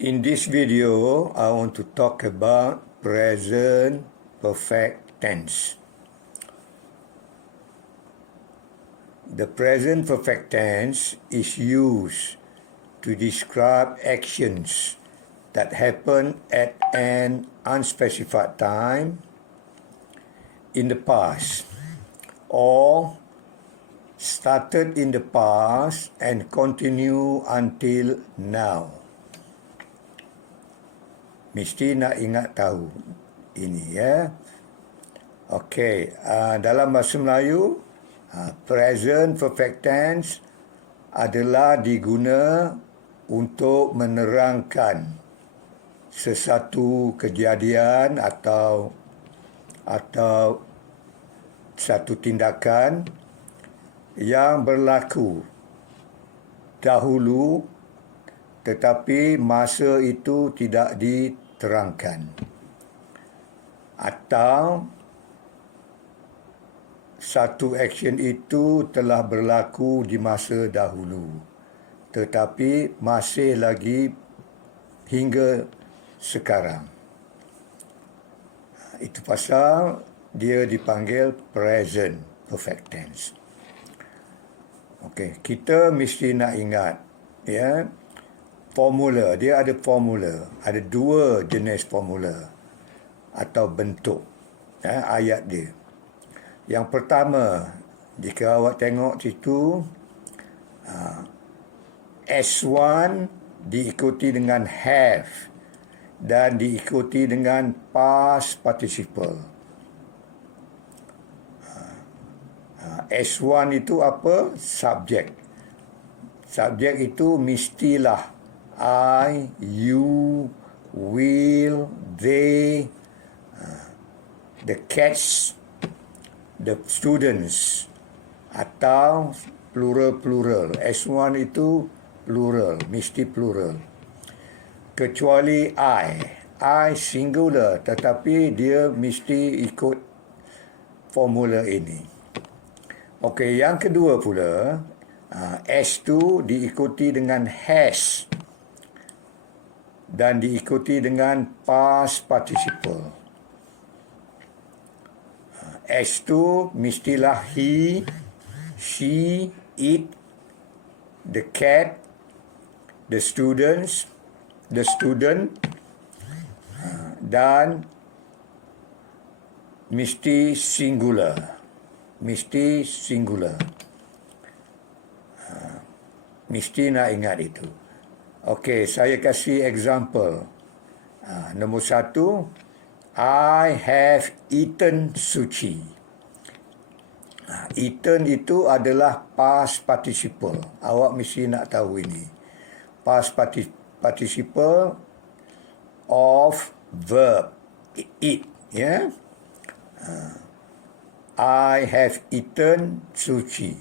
In this video, I want to talk about present perfect tense. The present perfect tense is used to describe actions that happen at an unspecified time in the past or started in the past and continue until now. Mesti nak ingat tahu ini ya. Okey, dalam bahasa Melayu, present perfect tense adalah diguna untuk menerangkan sesuatu kejadian atau satu tindakan yang berlaku dahulu tetapi masa itu tidak diterangkan, atau satu action itu telah berlaku di masa dahulu tetapi masih lagi hingga sekarang. Itu pasal dia dipanggil present perfect tense. Okey, kita mesti nak ingat ya, formula, dia ada formula, ada dua jenis formula atau bentuk ya, ayat dia. Yang pertama, jika awak tengok situ, S1 diikuti dengan have dan diikuti dengan past participle. S1 itu apa? Subjek. Subjek itu mestilah I, you, will, they, the cats, the students, atau plural. S1 itu plural, mesti plural. Kecuali I singular, tetapi dia mesti ikut formula ini. Okey, yang kedua pula, S2 diikuti dengan has dan diikuti dengan past participle. S2 mestilah he, she, it, the cat, the student, dan mesti singular. Mesti nak ingat itu. Okey, saya kasih example. Nombor satu, I have eaten sushi. Eaten itu adalah past participle. Awak mesti nak tahu ini. Past participle of verb eat. Ya. I have eaten sushi.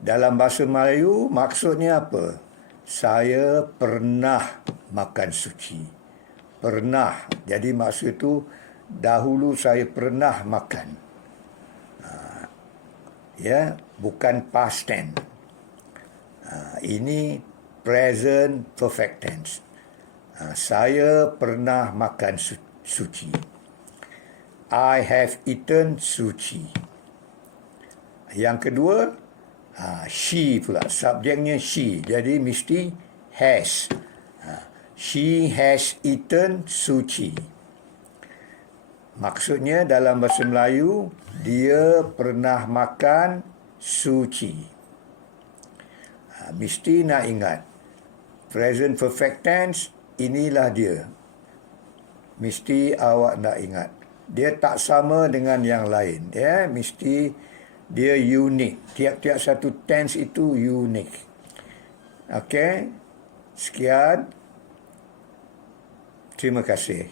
Dalam bahasa Melayu, maksudnya apa? Saya pernah makan sushi. Pernah. Jadi maksud itu, dahulu saya pernah makan. Ya, bukan past tense. Ini present perfect tense. Saya pernah makan sushi. I have eaten sushi. Yang kedua, she pula. Subjeknya she. Jadi mesti has. She has eaten sushi. Maksudnya dalam bahasa Melayu, dia pernah makan sushi. Mesti nak ingat. Present perfect tense, inilah dia. Mesti awak nak ingat. Dia tak sama dengan yang lain. Ya, mesti dia unik. Tiap-tiap satu tense itu unik. Okey. Sekian. Terima kasih.